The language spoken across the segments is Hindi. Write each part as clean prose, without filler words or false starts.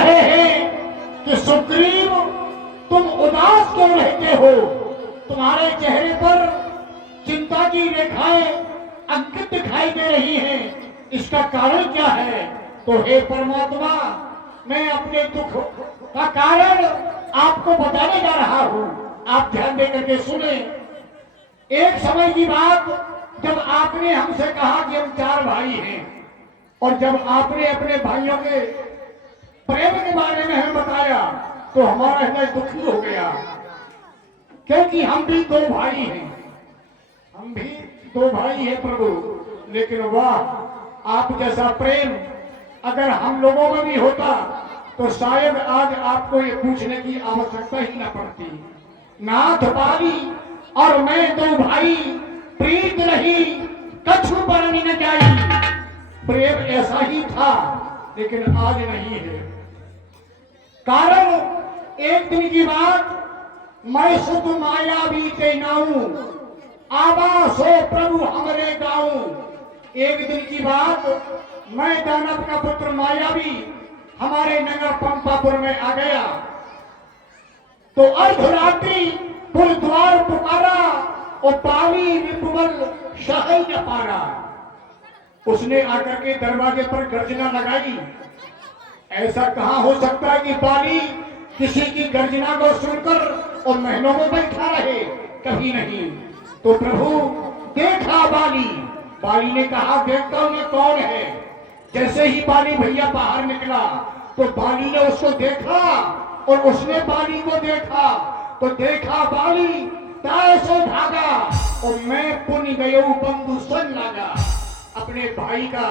रहे हैं कि सुग्रीव तुम उदास क्यों रहते हो, तुम्हारे चेहरे पर चिंता की रेखाएं अंकित दिखाई दे रही हैं, इसका कारण क्या है? तो हे परमात्मा, मैं अपने दुख का कारण आपको बताने जा रहा हूं, आप ध्यान दे करके सुने। एक समय की बात, जब आपने हमसे कहा कि हम 4 भाई हैं, और जब आपने अपने भाइयों के प्रेम के बारे में हमें बताया तो हमारा हृदय दुखी हो गया, क्योंकि हम भी 2 भाई हैं, हम भी 2 भाई हैं प्रभु। लेकिन वाह, आप जैसा प्रेम अगर हम लोगों में भी होता तो शायद आज आपको ये पूछने की आवश्यकता ही न पड़ती। नाथ बाली और मैं 2 भाई, प्रीत रही कछु बरनी न जाई। प्रेम ऐसा ही था, लेकिन आज नहीं है। कारण एक दिन की बात, मैं सुध माया बीते नाऊं, आवा सो प्रभु हमरे गाऊं। एक दिन की बात, मैं दानव का पुत्र मायावी हमारे नगर पंपापुर में आ गया, तो अर्धरात्रि पुर द्वार पुकारा और पाली विपुल सहई न पारा। उसने आकर के दरवाजे पर गर्जना लगाई। ऐसा कहां हो सकता है कि बाली किसी की गर्जना को सुनकर और महलों में बैठा रहे? कभी नहीं। तो प्रभु देखा बाली ने कहा देखता हूं ये कौन है। जैसे ही बाली भैया बाहर निकला तो बाली ने उसको देखा और उसने बाली को देखा, तो देखा बाली ताय से भागा और मैं पुण्य गयो बंधु सन लागा। अपने भाई का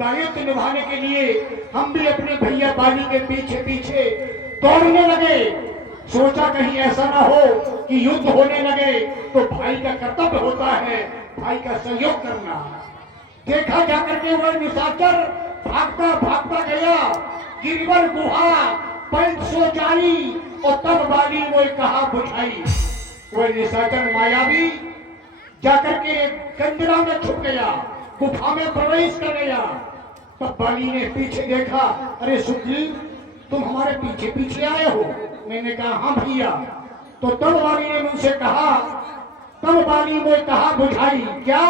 दायित्व निभाने के लिए हम भी अपने भैया बाली के पीछे पीछे दौड़ने लगे। सोचा कहीं ऐसा ना हो कि युद्ध होने लगे, तो भाई का कर्तव्य होता है भाई का सहयोग करना। देखा जाकर के वह निशाचर भागता भागता गया गिरवर गुहा पंच सो जाई, और तब बाली वो कहा बुझाई। वह निशाचर मायावी जाकर के कंजरा में छुप गया, गुफा में प्रवेश कर गया। तब बाली ने पीछे देखा, अरे सुग्रीव तुम हमारे पीछे पीछे आए हो? मैंने कहा हाँ भैया। तो तब बाली ने मुझसे कहा, तब बाली ने कहा बुझाई क्या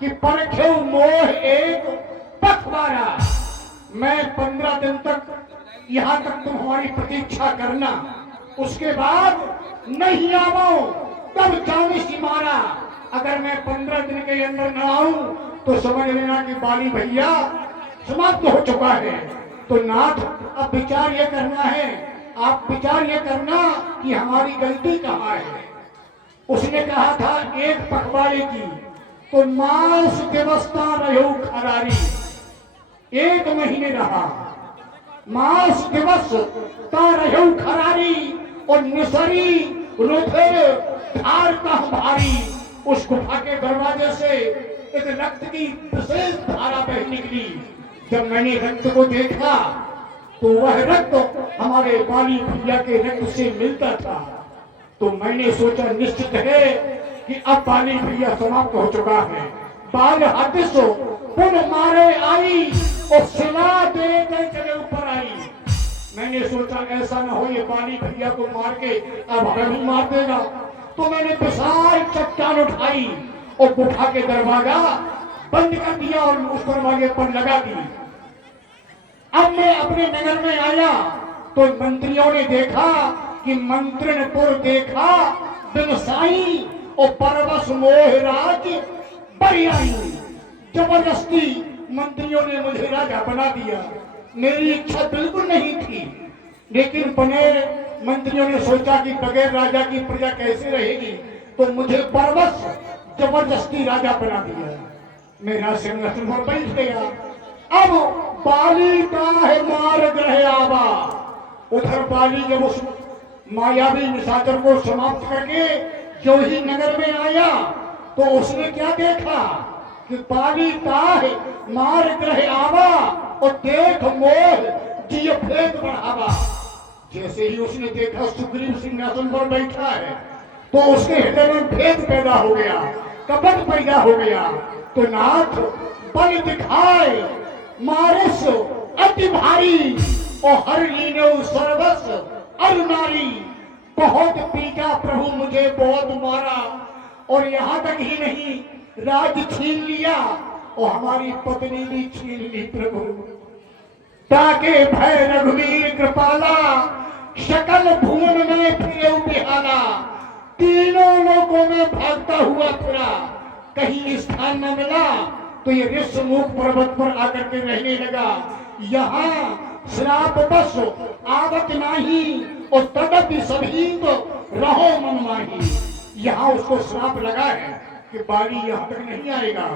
कि परखे मोह एक पखवारा। मैं 15 दिन तक यहाँ तक तुम हमारी प्रतीक्षा करना, उसके बाद नहीं आवो तब जाने सी मारा। अगर मैं 15 दिन के अंदर न आऊं तो समझ लेना कि बाली भैया समाप्त हो चुका है। तो नाथ अब विचार ये करना है, आप विचार ये करना कि हमारी गलती कहाँ है। उसने कहा था एक पखवाड़े की, तो मास व्यवस्था रहो खरारी। 1 महीने रहा, मास दिवस रहो खरारी, और निसरी रुधिर धार का भारी। उस गुफा के दरवाजे से एक रक्त की विशेष धारा बह निकली। जब मैंने रक्त को देखा तो वह रक्त हमारे बाली भैया के रक्त से मिलता था। तो मैंने सोचा निश्चित है कि अब बाली भैया समाप्त हो चुका है। बाल हादिस पुन मारे आई और सिला दे चले ऊपर आई। मैंने सोचा ऐसा न हो ये बाली भैया को मार के अब हमें भी मार देगा। तो मैंने विशाल चट्टान उठाई और गुफा के दरवाजा बंद कर दिया और उस दरवाजे पर लगा दी। अब मैं अपने नगर में आया तो मंत्रियों ने देखा कि मंत्रणपुर देखा बिनसाई और परवश मोहराज बरियाई। जबरदस्ती मंत्रियों ने मुझे राजा बना दिया। मेरी इच्छा बिल्कुल नहीं थी, लेकिन बने मंत्रियों ने सोचा कि बगैर राजा की प्रजा कैसे रहेगी, तो मुझे परवश जबरदस्ती राजा बना दिया। मेरा सिंहासन पर बैठ गया। अब बाली का है मार ग्रह आवा। उधर बाली जब उस मायावी निशाचर को समाप्त करके जो ही नगर में आया तो उसने क्या देखा कि बाली का है मार ग्रह आवा और देख मोह जिय भेद बढ़ावा। जैसे ही उसने देखा सुग्रीव सिंहासन पर बैठा है तो उसके हृदय में भेद पैदा हो गया, कपट पैदा हो गया। तो नाथ बल दिखाए मारिस अति भारी और हर लीनो सर्वस्व अर नारी। बहुत पीटा प्रभु मुझे, बहुत मारा, और यहाँ तक ही नहीं, राज छीन लिया और हमारी पत्नी भी छीन ली प्रभु। ताके भय रघुवीर कृपाला, सकल भुवन में फिरे बिहाला। तीनों लोगों में भागता हुआ फिरा, कहीं स्थान न मिला तो ये ऋषमुख पर्वत पर आकर के रहने लगा। यहाँ श्राप बस आवत नाही, और तदपि सभी तो रहो मनमाही। यहाँ उसको श्राप लगा है कि बाली यहाँ तक नहीं आएगा,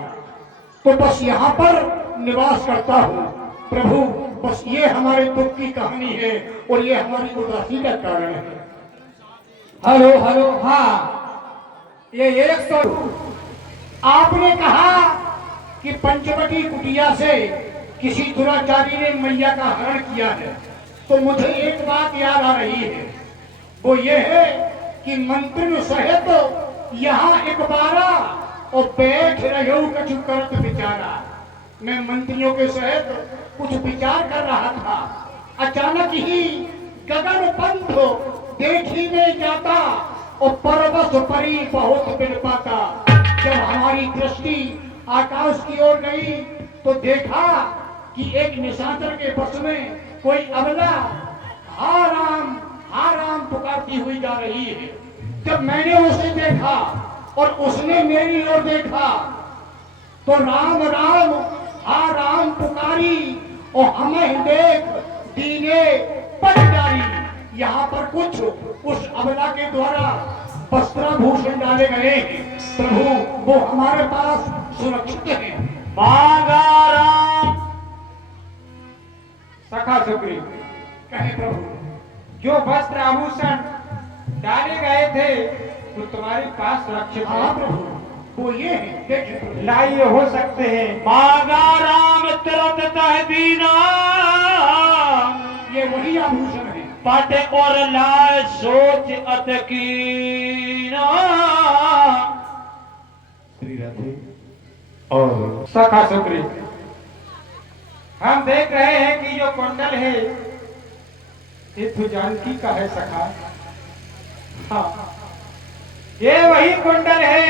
तो बस यहाँ पर निवास करता हूँ। प्रभु बस ये हमारे दुख की कहानी है और ये हमारी उदासी का कारण है। हेलो हेलो, हाँ ये 100। आपने कहा कि पंचवटी कुटिया से किसी दुराचारी ने मैया का हरण किया है, तो मुझे एक बात याद आ रही है, वो ये है कि मंत्री सहित यहाँ एक बारा और बैठ रहे कछु करत विचारा। मैं मंत्रियों के सहित कुछ विचार कर रहा था, अचानक ही गगन पंथ देखी में जाता और परवश परी बहुत बिन पाता। जब हमारी दृष्टि आकाश की ओर गई तो देखा कि एक निशाचर के बस में कोई अबला हा राम पुकारती हुई जा रही है। जब मैंने उसे देखा और उसने मेरी ओर देखा तो राम राम हा राम पुकारी और हमें देख दीने पट डाली। यहाँ पर कुछ उस अबला के द्वारा वस्त्राभूषण डाले गए हैं। प्रभु वो हमारे पास सुरक्षित है। मांगा राम सखा सुग्रीव, कहे प्रभु, जो वस्त्र आभूषण डाले गए थे वो तुम्हारे पास सुरक्षित है। हाँ प्रभु, वो ये है, देखिए प्रभु। लाइए हो सकते हैं। मांगा राम तुरंत तहदीना, ये वही आभूषण है। पट और लाल सोच अतकीना। श्री राधे और सखा सुग्रीव, हम देख रहे हैं कि जो कुंडल है ये तो जानकी का है सखा। हाँ, ये वही कुंडल है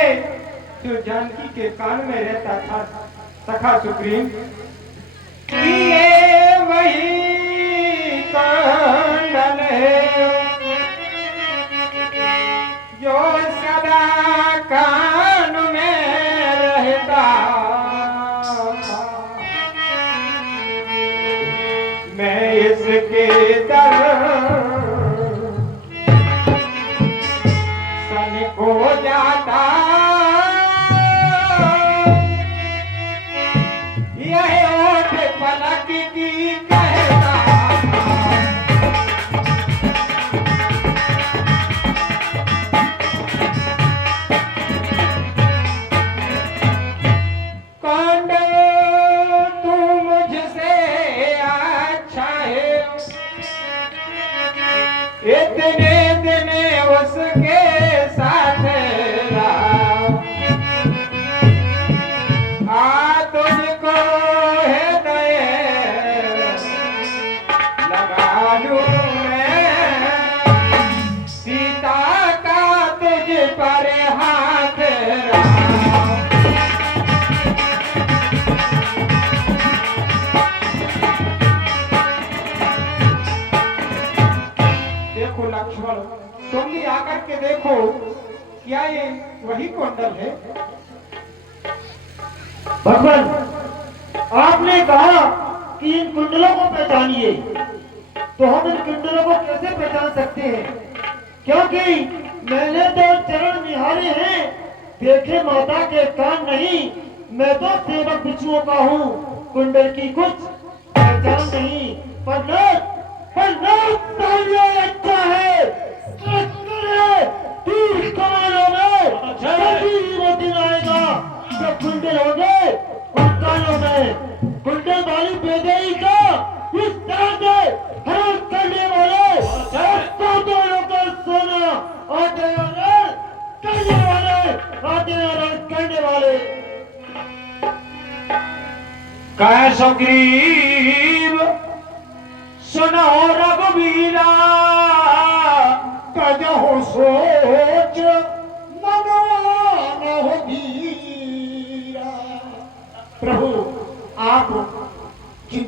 जो जानकी के कान में रहता था सखा सुग्रीव। ये वही कुंडल है जो सदा कान में रहता। मैं इसके दर्शन को जाता, यह ओठ पलक की कहता। कौंडल तू मुझसे अच्छा है, इतने दिन उसके साथ रहा। आ तुझको हृदय लगा लूं मैं, सीता का तुझ पर हाथ रहा। देखो लक्ष्मण, तुम भी आकर के देखो, क्या ये वही कुंडल है? भगवान, आपने कहा कि इन कुंडलों को पहचानिए, तो हम इन कुंडलों को कैसे पहचान सकते हैं? क्योंकि मैंने तो चरण निहारे हैं, देखे माता के कान नहीं। मैं तो सेवक बिच्छुओं का हूँ, कुंडल की कुछ पहचान नहीं। पर अच्छा है, तीर कमानों में कभी वो दिन आएगा जब कुंडल होंगे कुंडलों में। कुंडल वाली बेदई का इस तरह से हरण करने वाले सोना आते करने वाले। कह सुग्रीव सुनो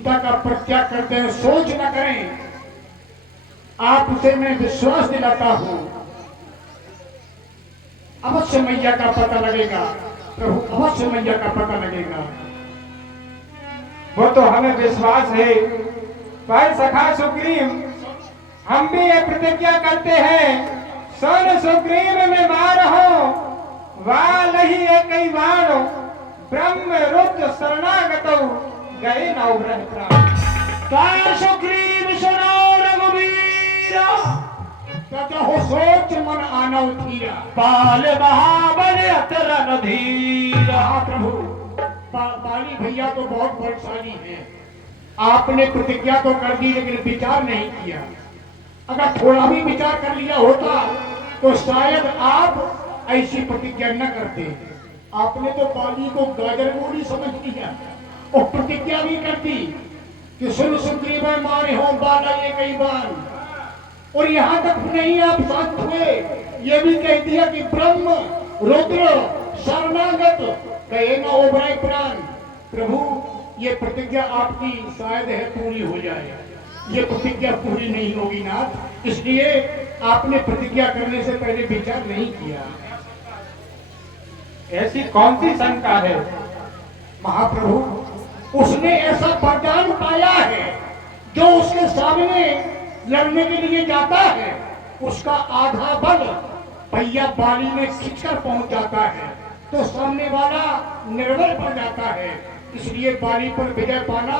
चिंता का परित्याग करते हैं, सोच न करें। आपसे मैं विश्वास दिलाता हूं, अवश्य मैया का पता लगेगा प्रभु, अवश्य मैया का पता लगेगा। वो तो हमें विश्वास है, पर सखा सुग्रीव हम भी ये प्रतिज्ञा करते हैं, सोन सुग्रीव में मार हो वालही एक बाण, ब्रह्म रुद्र शरणागत गए नौ ग्रह प्राण। काय सुग्रीव सुनो रघुवीरा, हो सोच मन आनव धीरा। बाल महाबल अतरन धीरा। प्रभु बाली भैया तो बहुत बलशाली हैं, आपने प्रतिज्ञा तो कर दी लेकिन विचार नहीं किया। अगर थोड़ा भी विचार कर लिया होता तो शायद आप ऐसी प्रतिज्ञा न करते। आपने तो बाली को गाजर मूली समझ लिया और प्रतिज्ञा भी कर दी कि सुन सुग्रीव मारे हो बाला ये कई बार। और यहाँ तक नहीं आप शांत हुए, ये भी कह दिया कि ब्रह्म रुद्र शरणागत कहे न उभराए प्राण। प्रभु ये प्रतिज्ञा आपकी शायद है पूरी हो जाए, ये प्रतिज्ञा पूरी नहीं होगी नाथ, इसलिए आपने प्रतिज्ञा करने से पहले विचार नहीं किया। ऐसी कौन सी शंका है? महाप्रभु, उसने ऐसा वरदान पाया है जो उसके सामने लड़ने के लिए जाता है, उसका आधा बल भैया बाली में खिंचकर पहुंच जाता है तो सामने वाला निर्बल पड़ जाता है। इसलिए बाली पर विजय पाना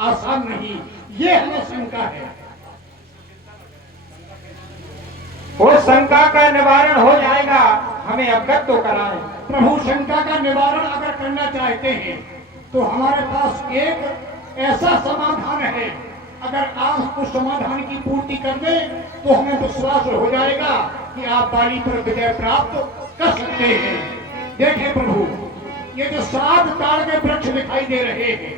आसान नहीं, ये हमें शंका है। वो शंका का निवारण हो जाएगा, हमें अवगत तो कराएं। प्रभु शंका का निवारण अगर करना चाहते हैं तो हमारे पास एक ऐसा समाधान है, अगर आप उस समाधान की पूर्ति कर दें तो हमें विश्वास हो जाएगा कि आप बाली पर विजय प्राप्त कर सकते हैं। देखें प्रभु, ये जो 7 ताड़ के वृक्ष दिखाई दे रहे हैं,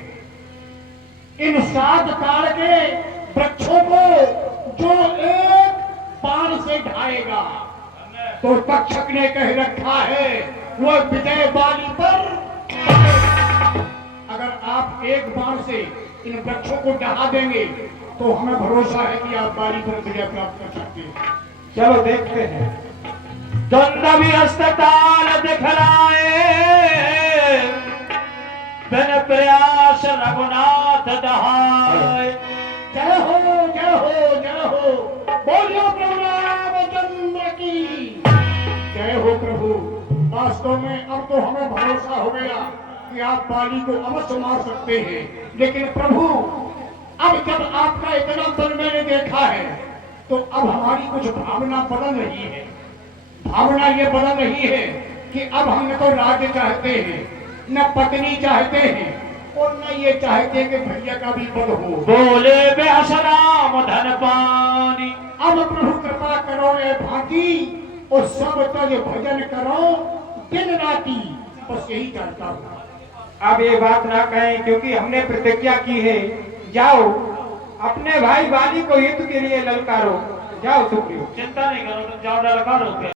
इन 7 ताड़ के वृक्षों को जो एक बाण से ढाएगा तो तक्षक ने कह रखा है वो विजय बाली पर। अगर आप एक बाण से इन वृक्षों को ढहा देंगे तो हमें भरोसा है कि आप बाली पर विजय प्राप्त कर सकते हैं। चलो देखते हैं। दंड भी अस्पताल दिखलाए, बिन प्रयास रघुनाथ दहाय। जय हो जय हो जय हो, बोलियो प्रभु रामचंद्र की जय हो। प्रभु वास्तव में अब तो हमें भरोसा हो गया कि आप बाली को अवश्य मार सकते हैं, लेकिन प्रभु अब जब आपका इतना बल मैंने देखा है तो अब हमारी कुछ भावना बदल रही है। भावना ये बदल रही है कि अब हम न तो राज्य चाहते हैं, न पत्नी चाहते हैं और न ये चाहते कि भैया का भी पद हो। बोले बेहसराम धन पानी। अब प्रभु कृपा करो ए भांति और सब तज भजन करो दिन राती, बस यही चाहता हूँ। अब ये बात ना कहें क्योंकि हमने प्रतिज्ञा की है। जाओ अपने भाई बाली को युद्ध के लिए ललकारो। जाओ सुग्रीव। चिंता नहीं करो, तुम जाओ ललकारो।